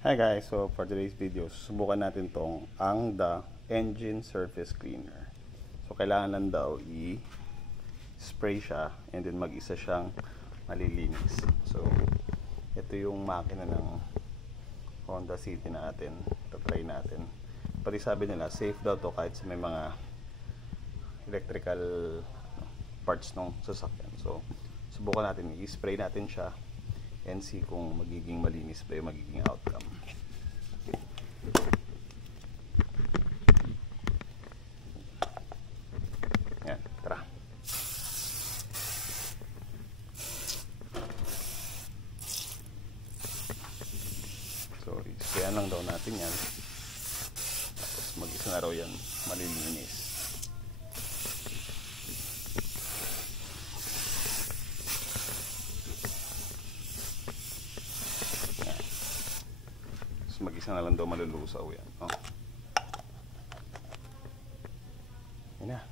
Hi guys, so for today's video, susubukan natin tong the engine surface cleaner. So kailangan lang daw i-spray siya and then mag-isa siyang malilinis. So ito yung makina ng Honda City natin. Tatry natin. Pati sabi nila safe daw to kahit sa may mga electrical parts ng sasakyan. So subukan natin, i-spray natin siya and see kung magiging malinis ba yung magiging outcome. Yan, tara. So, i-sprayan lang daw natin yan. Tapos mag-isa na raw yan malilinis. Mag-isa na lang daw malulusaw yan. Oh. Yan na.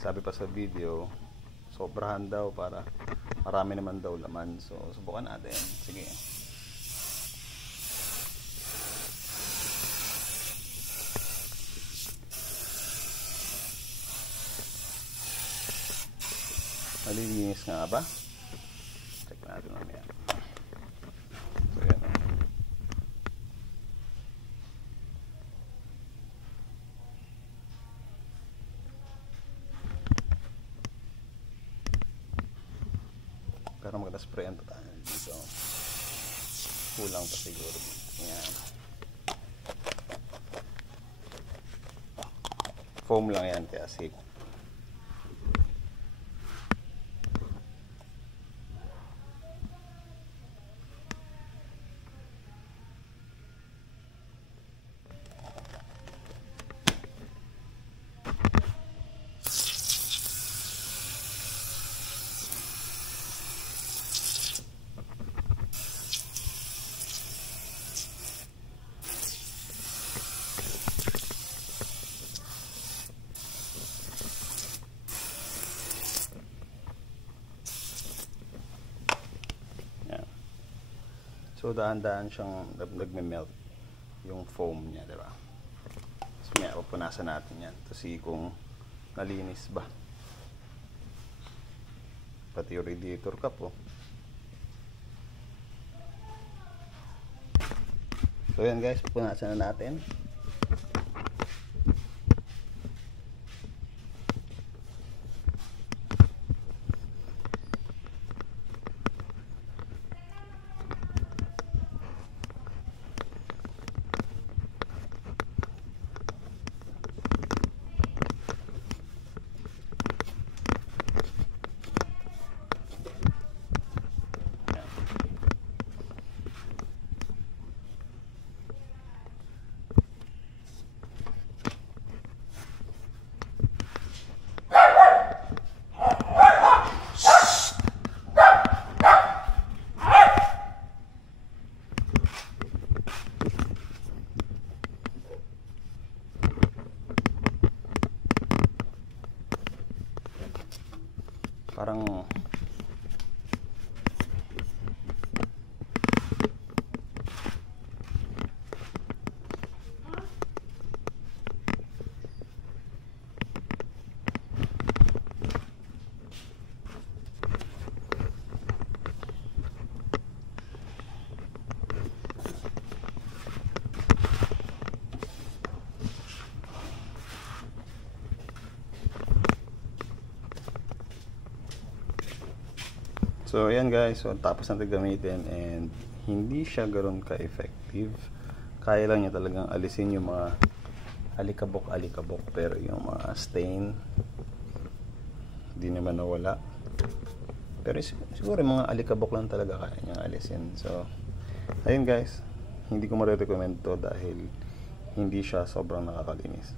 Sabi pa sa video, sobrahan daw para marami naman daw laman. So, subukan natin. Sige. Malilinis nga ba? Check natin mamaya. Pero magka-spray ang total dito. Kulang pa siguro. Yan. Foam lang yan kaya safe. So dahan-dahan siyang nagme-melt yung foam niya, diba? So may pupunasan natin yan to see kung nalinis ba. Pati yung radiator cap, oh. So yan guys, pupunasan na natin. Parang so ayan guys, so tapos natin gamitin and hindi siya ganoon ka-effective. Kaya lang niya talagang alisin yung mga alikabok pero yung mga stain hindi naman nawala. Pero siguro yung mga alikabok lang talaga kaya niyang alisin. So ayun guys, hindi ko ma-recommend to dahil hindi siya sobrang nakakalinis.